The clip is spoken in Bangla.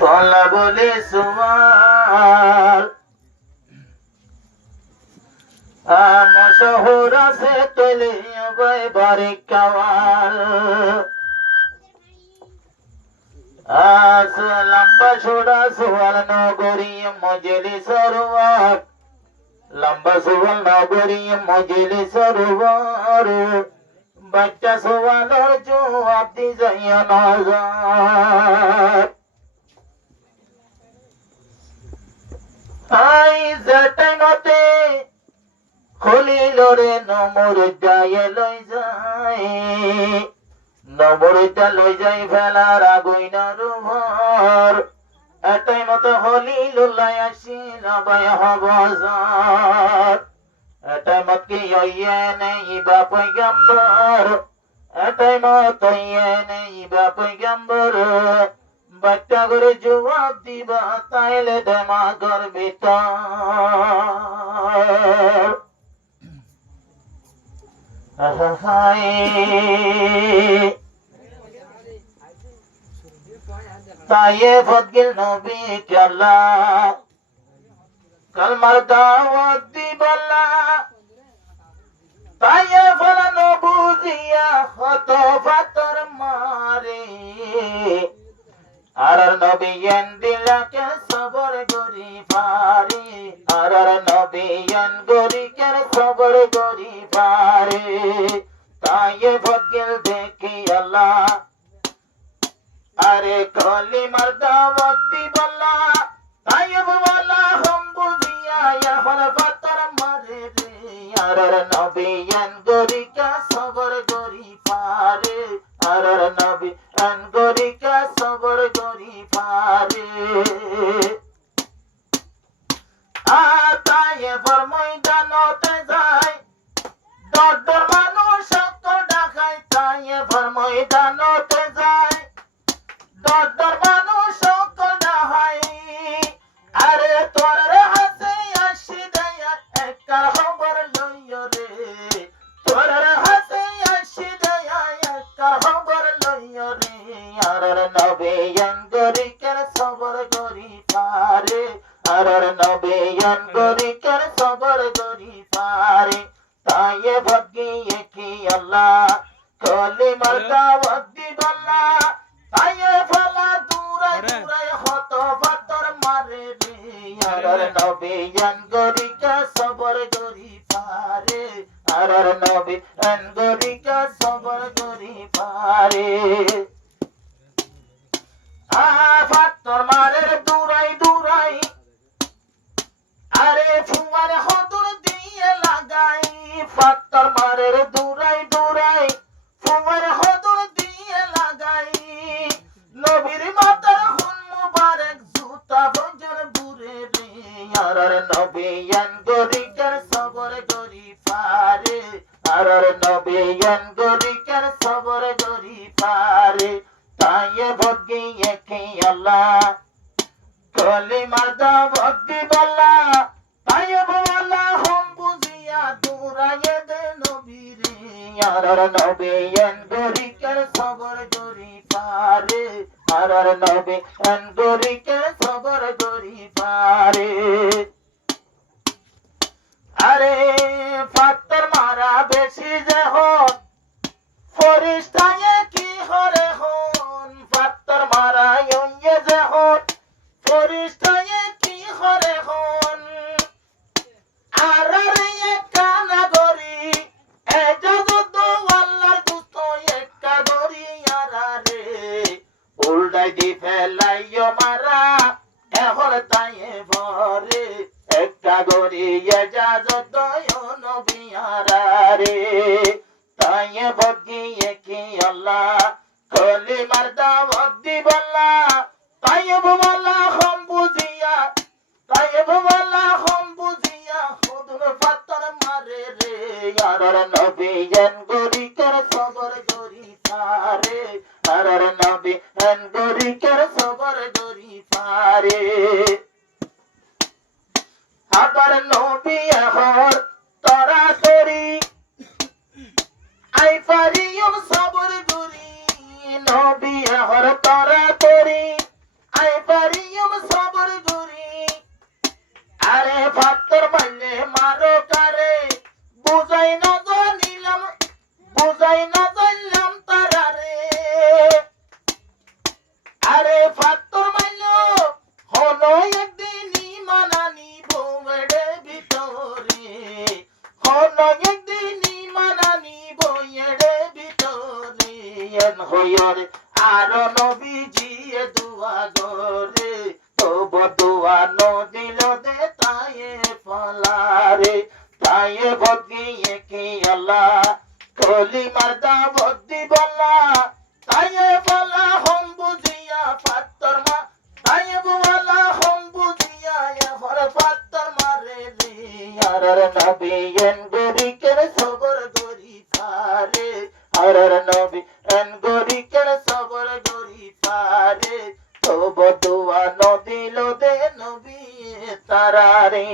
বলা বলে সুমার মশহুর আছে তলে বারে কাওয়াল লম্বা ছোড়া সোয়াল নগরী মজলি সরোয়ার লম্বা সোয়াল নগরী মজলি সরোয়ার বাচ্চা সোয়ালের জবাব দি যাইয়া নজর আই যেটাই মতে খলিল রে নমর যায় লই যায় নবরটা লই যাই ফেলার আগুইনার ভর এটাই মতো হলিল লাই আসিল বাই হবজার এটাই মত কি ইয়ে নেই বা পয়গম্বর এটাই মত ইয়ে নেই বা পয়গম্বর বাচ্চা করে জবাব দিবা তাইলে দেমাগর ভিতর তায়ে ফদগিল নবী কেলা কালমার দাওয়াত দিবলা তায়ে ফলা নবুজিয়া হত ফাতর মারে আর নবীন দিলাকে সবর গরি পারে আর নবীন গরিকে সবর গরি পারে তায়ে ফদগিল দেখি আল্লাহ আরে কলিমার দাওয়াত দিবলা তায়ে বলা হম বুঝিয়া এখন ফাতর মারে রে আর নবীন গরিকে সবর গরি পারে আর নবীন গরিকে সবর গরি পারে তায়ে ফর ময়দানতে যায় দর মানুষ সকল ডাকায় তায়ে ফর ময়দানতে যায় দর মানুষ সকল ডাহাই আরে তোর হাসে আসি দেয়া একটা খবর লইয় রে তোর হাসে আসি দেয়া একটা খবর লইয় রে আর নবীন গরিকের সবর গরি পারে আর নবীন গরিকের সবর গরি পারে তায়ে ভগিয়ে কি আল্লাহ কলিমার দাওয়াত দিবলা তায়ে ফলা দূরে দূরে হত ফাতর মারে রে আর নবীন গরিকে সবর গরি পারে আর নবীন গরিকে সবর গরি পারে ফাতর মারে দূরাই দূরাই আরে ফুয়ার হদুর দিয়ে লাগাই ফাতর মারে দূরাই দূরাই ফুয়ার হদুর দিয়ে লাগাই নবীর মাতার হুন মুবারক জুতা বজর বুরে রে আর নবীন গরিকের সবর গরি পারে আর নবীন গরিকের সবর গরি পারে তায়ে ভগিয়ে কি আল্লাহ কলিমার দাওয়াত দিবলা তায়ে বলা হম বুঝিয়া দূরায়ে দে নবী রে আর নবীন গরিকের সবর গরি পারে আর নবীন গরিকের সবর গরি পারে আরে ফাতর মারা বেশি যে হন ফরিস্তায়ে কি হরে হন ফাতর মারা ইয়ে যে হন ফরিস্তায়ে কি হরে হন আর রে কানা গরি এজাজত আল্লাহর দুস্ত একটা গরি আর রে উল্টাই দি ফেলাইও মারা এখন তায়ে ভরে একটা গরি এজাজত নবী আর রে তায়ে ভগিয়ে কি আল্লাহ কলিমার দাওয়াত দিবলা তায়ে বলা হম বুঝিয়া তায়ে বলা হম বুঝিয়া হুদুর ফাতর মারে রে আর নবীন গরিকের সবর গরি পারে আর নবীন গরিকের সবর গরি পারে আবার নবী হর তরা তরি আই পারিয়ম সবর গরি নবী হর তরা তরি আই পারি দুয়া গরে তবু দুয়া নদিল দে তায়ে ফলারে তায়ে বদিয়ে কি আল্লাহ কলি মারদা বদি বলা তায়ে বলা হম বুঝিয়া পাত্তর মা তায়ে বলা হম বুঝিয়া হর পাত্তর মারে রে আর নবী এন গরিকের সবর গরি পারে আর নবী এন গরিকের সবর গরি পারে তবু দুয়া নদিল দে নবী তারারে